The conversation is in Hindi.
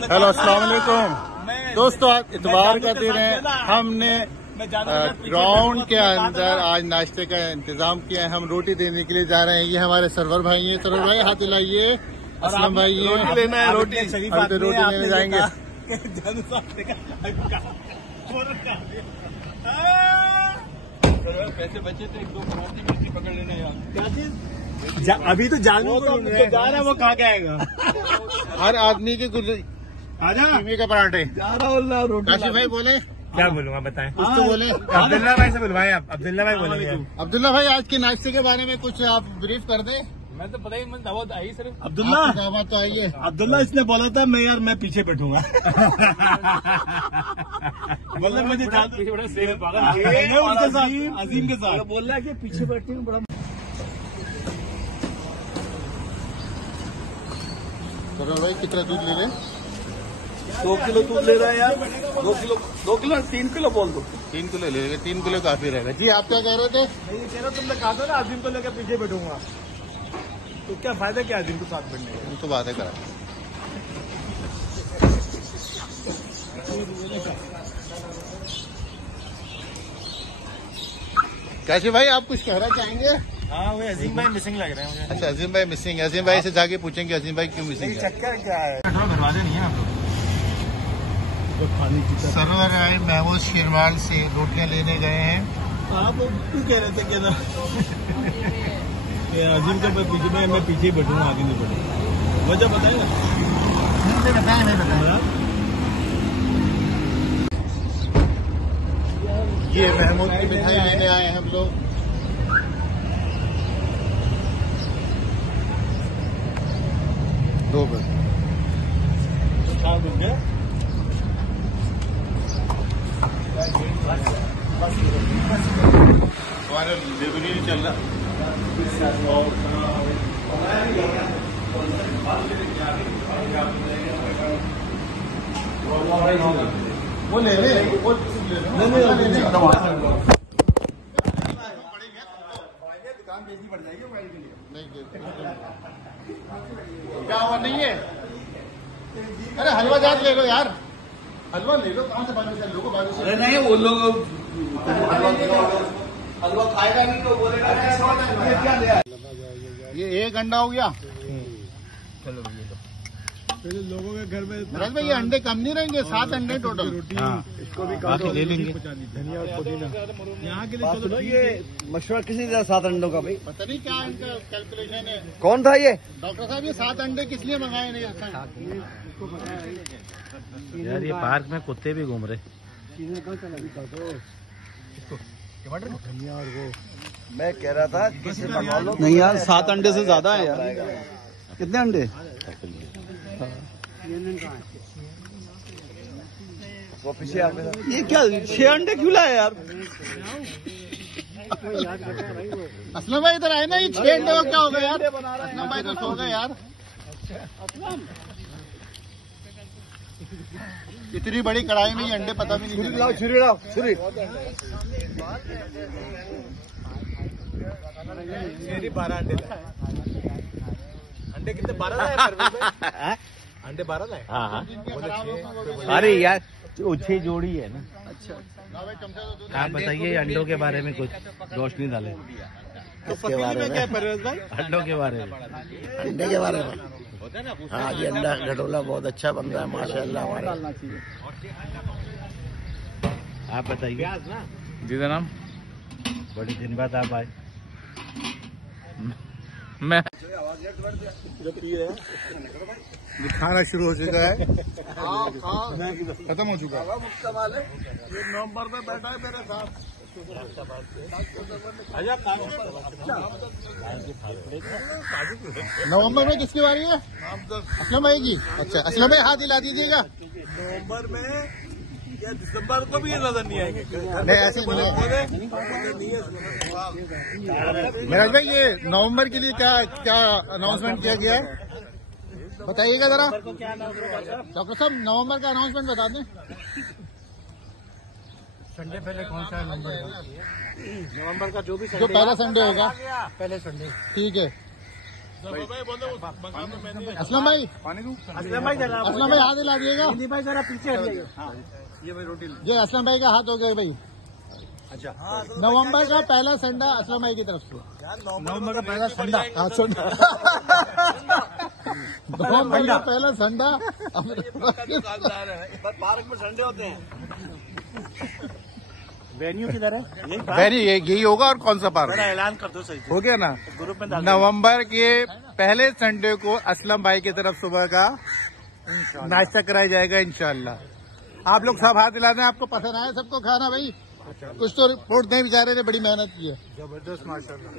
हेलो अस्सलाम वालेकुम दोस्तों, आज इतवार का दिन है। हमने ग्राउंड के अंदर आज नाश्ते का इंतजाम किया है। हम रोटी देने के लिए जा रहे हैं। ये हमारे सरवर भाई हैं। सरवर भाई हाथ हिलाइए। असलम भाई ये रोटी लेना है। रोटी लेने जाएंगे। पैसे बचे थे, 1-2 पराठे पकड़ लेना यार। क्या चीज? अभी तो जानू तो जा रहा है, वो कहाँ आएगा? हर आदमी के कुछ आजा का पराठे जा रहा। रोटी काशिफ भाई बोले। क्या बोलूंगा बताएं? कुछ तो बोले। अब्दुल्ला भाई से बुलवाएं आप। अब्दुल्ला भाई बोलेंगे। अब्दुल्ला भाई आज के नाश्ते के बारे में कुछ आप ब्रीफ कर दे। मैं तो पता ही मैं दावत आई सर। अब्दुल्ला दावत तो आइए। अब्दुल्ला इसने बोला था मैं पीछे बैठूंगा। मतलब मुझे बड़ा सेफ पागल उसके साथ अजीम के साथ बोल रहा है कि पीछे बैठे हूँ। बड़ा भाई कितना दूध ले रहे? 2 किलो दूध ले रहा है यार। 2 किलो 3 किलो बोल दो। 3 किलो ले लेंगे। 3 किलो काफी रहेगा। जी आप क्या कह रहे थे? ये कह रहा तुमने कहा था ना अजीम को लेकर पीछे बैठूंगा, तो क्या फायदा क्या अजीम को साथ बैठने का? तो बातें करा। काशिफ भाई आप कुछ कहना चाहेंगे? हाँ वो अजीम भाई मिसिंग लग रहे हैं मुझे। अच्छा अजीम भाई मिसिंग है। अजीम भाई से जाके पूछेंगे अजीम भाई क्यों मिसिंग है। चक्कर क्या है? पेट्रोल भरवाते नहीं है आप लोग। खाने की सरवर आए महमूद शिरवाल से रोटियां लेने गए हैं। आप क्यों कह रहे थे कि ना अजीम का मैं पीछे ही बैठूंगा, आगे नहीं बैठूंगा। वजह बताएगा? नहीं बताया। ये महमूद की मिठाई लेने आए हैं हम लोग। दो बस हमारा डिलीवरी नहीं चल रहा। वो ले ले दुकान बेचनी पड़ जाएगी मोबाइल के लिए। क्या हुआ नहीं है? अरे हलवा जात ले लो यार। हलवा ले लो। कहाँ से बाजू से लोगों बाजू से? नहीं वो लोग हलवा खाएगा नहीं तो बोलेगा क्या ले आए। ये 1 अंडा हो गया। चलो पहले लोगों के घर में महाराज भाई ये अंडे कम नहीं रहेंगे। 7 अंडे टोटल। इसको भी बाकी ले लेंगे। धनिया और पुदीना यहाँ के लिए। चलो ये मशवरा किसी दिया 7 अंडों का भाई? पता नहीं क्या इनका कैलकुलेशन है। कौन था ये? डॉक्टर साहब ये 7 अंडे किस लिए मंगाए नहीं? यार ये पार्क में कुत्ते भी घूम रहे। धनिया और वो मैं कह रहा था किसी बनवा लो। नहीं यार 7 अंडे से ज्यादा है यार। कितने अंडे? वो पीछे ये क्या 6 अंडे क्यों लाए यार? असलम भाई इधर आए ना। ये 6 अंडे का क्या होगा यार? असलम भाई तो सो गए यार। इतनी बड़ी कढ़ाई में ये अंडे पता भी नहीं चला। छुरी लाओ छुरी। मेरी 12 अंडे कितने? 12 लाए अंडे 12 लाए। हाँ अरे यार 6 जोड़ी है ना। अच्छा आप बताइए अंडों के बारे में कुछ रोशनी डाले। इसके बारे में क्या परवेज भाई? अंडों के बारे में। अंडे के बारे में हाँ ये अंडा घटोला बहुत अच्छा बन रहा है माशाल्लाह हमारे। आप बताइए जी जनाब। बड़ी दिन बाद आप आए। मैं खाना शुरू हो चुका है। खत्म हो चुका है। ये नवंबर में बैठा है मेरे साथ। नवंबर में किसकी बारी है? असलम भाई की। अच्छा असलम भाई हाथ हिला दीजिएगा। नवंबर में या दिसंबर को भी ये नजर नहीं आएंगे। नहीं ऐसे नहीं है। महाराज भाई ये नवंबर के लिए क्या क्या अनाउंसमेंट किया गया है बताइएगा जरा। डॉक्टर साहब नवंबर का अनाउंसमेंट बता दें। संडे पहले कौन सा नंबर? नवंबर का जो भी जो पहला संडे होगा। पहले संडे। ठीक है। असलम भाई, असलम भाई जरा हाथ हिला दिएगा। भाई जरा पीछे हटिएगा। ये भाई रोटी ये असलम भाई का हाथ हो गया भाई। अच्छा, नवंबर का पहला संडा असलम भाई की तरफ से। नवंबर का पहला संडा। नवंबर का पहला संडा। पार्क में संडे होते हैं। वेन्यू किधर है? वेरी यही होगा। और कौन सा पार्क ऐलान कर दो सही हो गया ना? ग्रुप में डाल दो। नवंबर के पहले संडे को असलम भाई की तरफ सुबह का नाश्ता कराया जाएगा इंशाल्लाह। आप लोग सब हाथ हिला दें। आपको पसंद आया सबको खाना भाई? कुछ तो रिपोर्ट नहीं, बेचारे ने बड़ी मेहनत की है। जबरदस्त माशाल्लाह।